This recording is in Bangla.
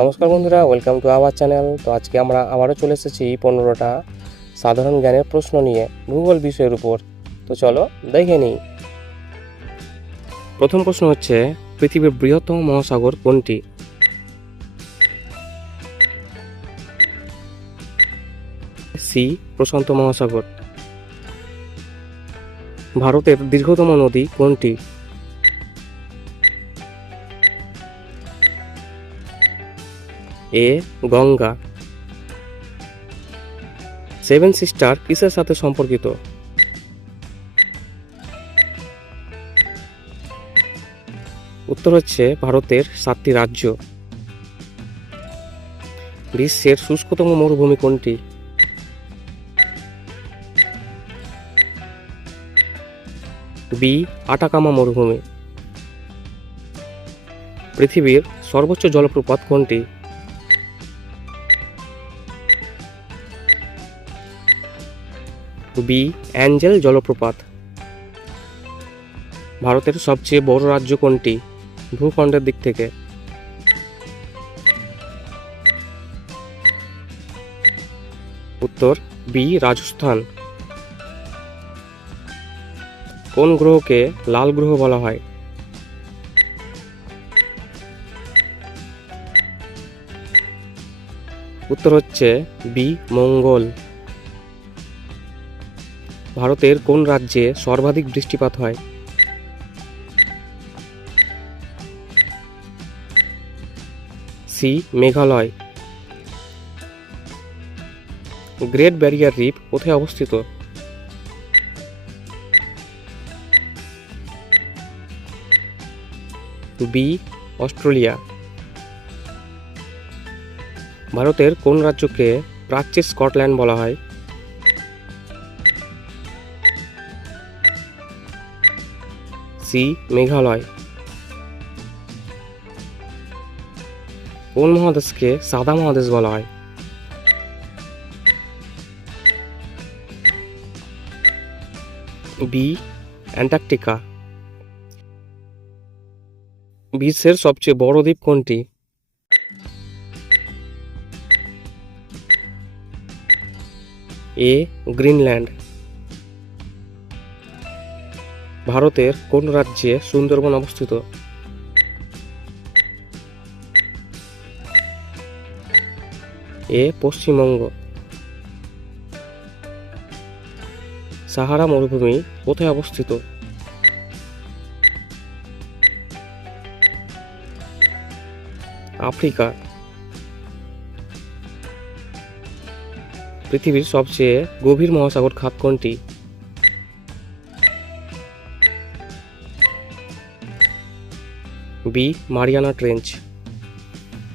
নমস্কার বন্ধুরা ওয়েলকাম টু আওয়ার চ্যানেল তো আজকে আমরা আবারও চলে এসেছি পনেরোটা সাধারণ জ্ঞানের প্রশ্ন নিয়ে ভূগোল বিষয়ের উপর। তো চলো দেখে নিই। প্রথম প্রশ্ন হচ্ছে, পৃথিবীর বৃহত্তম মহাসাগর কোনটি? সি প্রশান্ত মহাসাগর। ভারতের দীর্ঘতম নদী কোনটি? এ, গঙ্গা। সেভেন সিস্টার কিসের সাথে সম্পর্কিত? উত্তর হচ্ছে ভারতের সাতটি রাজ্য। বিশ্বের শুষ্কতম মরুভূমি কোনটি? বি, আটাকামা মরুভূমি। পৃথিবীর সর্বোচ্চ জলপ্রপাত কোনটি? বি, অ্যাঞ্জেল জলপ্রপাত। ভারতের সবচেয়ে বড় রাজ্য কোনটি? ভূখণ্ডের দিক থেকে। উত্তর, বি, রাজস্থান। কোন গ্রহকে লাল গ্রহ বলা হয়? উত্তর হচ্ছে বি, মঙ্গল। ভারতের কোন রাজ্যে সর্বাধিক বৃষ্টিপাত হয়? C, Meghalaya. Great barrier reef কোথায় অবস্থিত? B, Australia. ভারতের কোন রাজ্যকে প্রাচ্যে স্কটল্যান্ড বলা হয়? সি মেঘালয়। কোন মহাদেশকে সাদা মহাদেশ বলা হয়? B, Antarctica. বিশ্বের সবচেয়ে বড় দ্বীপ কোনটি? A, Greenland. ভারতের কোন রাজ্যে সুন্দরবন অবস্থিত? এ, পশ্চিমবঙ্গ। সাহারা মরুভূমি কোথায় অবস্থিত? আফ্রিকা। পৃথিবীর সবচেয়ে গভীর মহাসাগর খাত কোনটি? B Mariana trench.